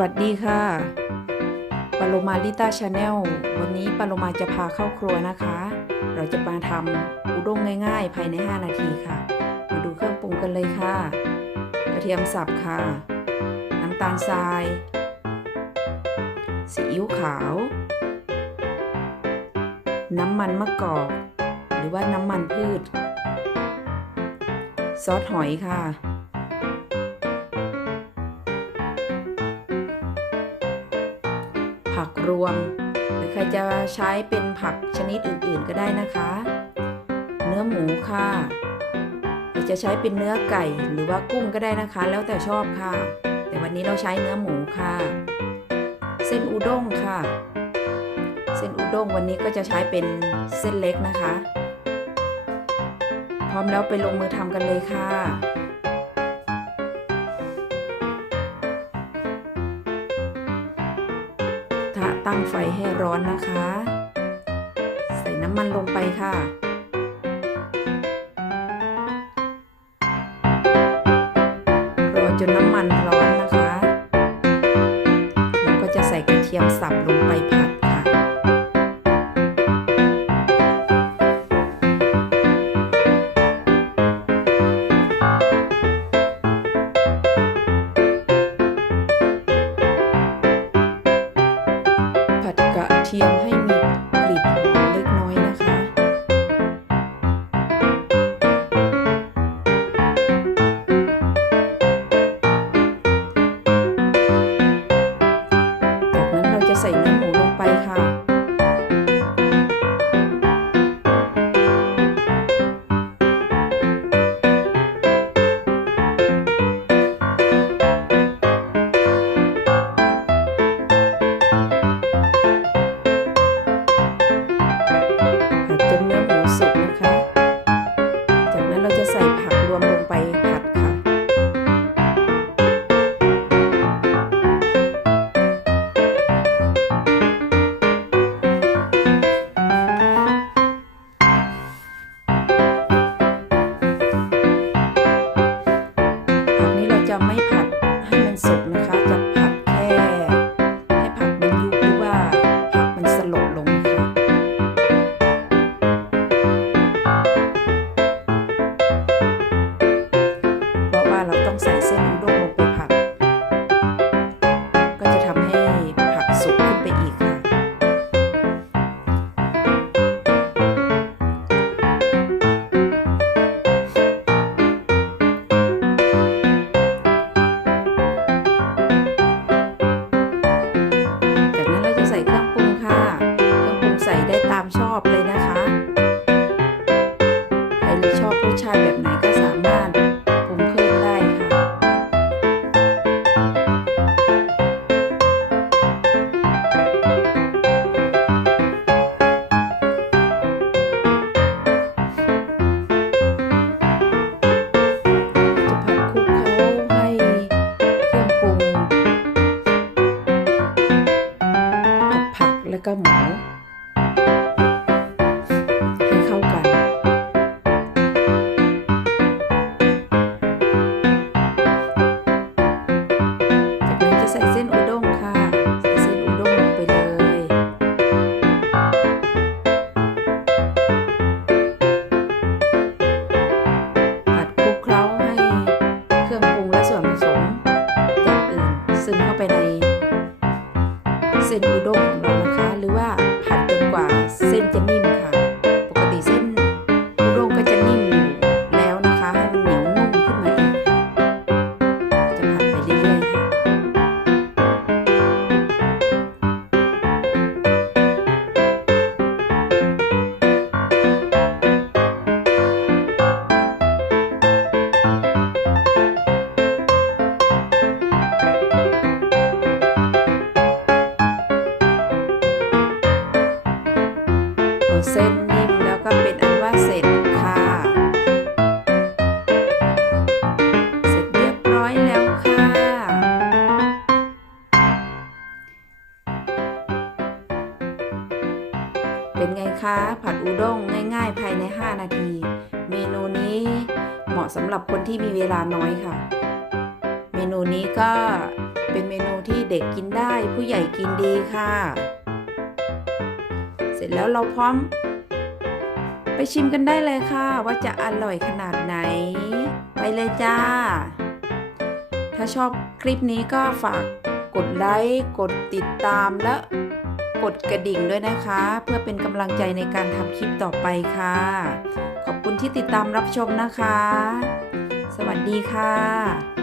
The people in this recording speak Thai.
วัสดีค่ะปาโลมาลิต้าชาแนลวันนี้ปาโลมาจะพาเข้าครัวนะคะ เราจะมาทำอุด้งง่าย ๆ ภายใน 5 นาทีค่ะ มาดูเครื่องปรุงกันเลยค่ะ กระเทียมสับค่ะ น้ำตาลทราย ซีอิ๊วขาว น้ำมันมะกอก หรือว่าน้ำมันพืช ซอสหอยค่ะ ผักรวม หรือใครจะใช้เป็นผักชนิดอื่นๆก็ได้นะคะ เนื้อหมูค่ะเราจะใช้เป็นเนื้อไก่หรือว่ากุ้งก็ได้นะคะ แล้วแต่ชอบค่ะ แต่วันนี้เราใช้เนื้อหมูค่ะ เส้นอุด้งค่ะ เส้นอุด้งวันนี้ก็จะใช้เป็นเส้นเล็กนะคะ พร้อมแล้วไปลงมือทำกันเลยค่ะ ระตั้งไฟให้ร้อนนะคะ ใส่น้ำมันลงไปค่ะ รอจนน้ำมันร้อนนะคะ แล้วก็จะใส่กระเทียมสับลงไปผัด เส้นนิ่มแล้วก็เป็นอันว่าเสร็จค่ะ เสร็จเรียบร้อยแล้วค่ะ เป็นไงคะ ผัดอุด้งง่ายๆ ภายใน 5 นาที เมนูนี้เหมาะสำหรับคนที่มีเวลาน้อยค่ะ เมนูนี้ก็เป็นเมนูที่เด็กกินได้ผู้ใหญ่กินดีค่ะ ร็จแล้วเราพร้อม ไปชิมกันได้เลยค่ะ ว่าจะอร่อยขนาดไหน ไปเลยจ้า ถ้าชอบคลิปนี้ก็ฝากกดไลค์กดติดตามและกดกระดิ่งด้วยนะคะ เพื่อเป็นกำลังใจในการทำคลิปต่อไปค่ะ ขอบคุณที่ติดตามรับชมนะคะ สวัสดีค่ะ